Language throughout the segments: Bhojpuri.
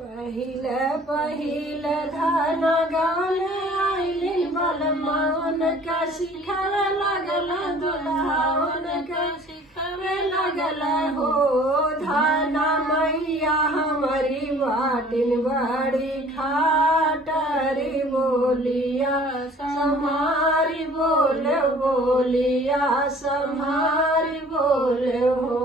पहिले पहिले धान गाने आइलिन बलमान का सिखावे लगल दुल्हावन का सिखावे लगल हो धान मैया हमारी बाटिन बड़ी खाटरी बोलिया समारी बोले बोलिया समारी बोले हो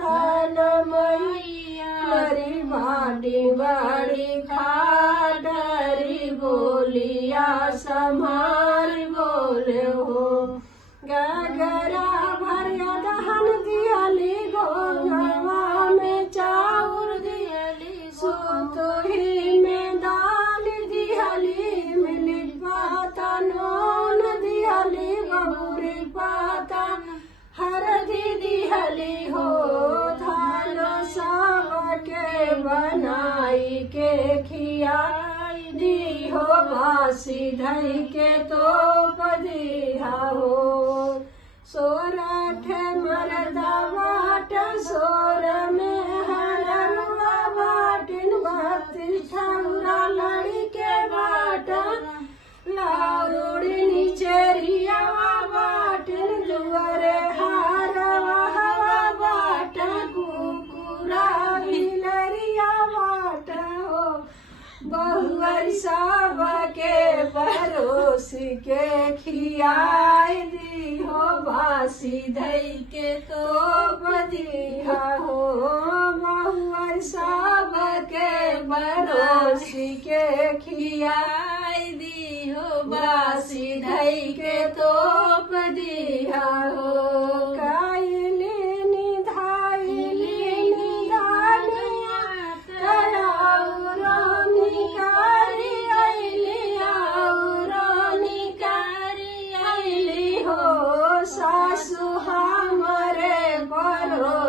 धान मैया हमारी बाटी बड़ी खाटरी बोलिया समारी बोले हो गगरा भरिया दहन दियाली गोंगवा में चाउर दियाली सो तो ही में दाल दियाली मिली पाता नून दियाली बबूरी पाता हरदी दियाली हो धान सब के बनाई के खियाई दी हो बासी धई के तो पदिया हो सोरठ मरदा बाट सोर में हररुआ बाटिन बत्ती छौरा लड़ी के बाट लाउड़ी नीचेरिया बाटिन दुआरे हारवा हवा बाट कुकुरा भिलरिया बाट हो बहुअर सब के परोसी के खियाई दी हो बासी धई के तो बदिया हो बहुअर सब के परोसी के खियाई दी हो बासी धई के तो बदिया हो काइली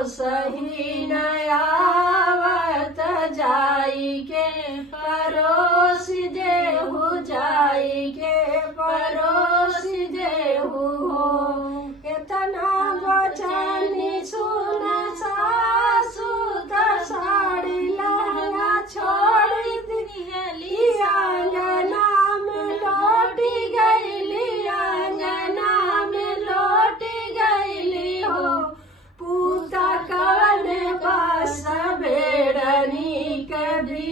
सही नयावत जाई के परोस देहु जाई के परोस देहु हो कितना बचनी सुन सासु साड़ी लहंगा छोड़ दिली आंगना में लौटी गईली आंगना में लौटी गईली हो पूता कने बास बेड़नी कभी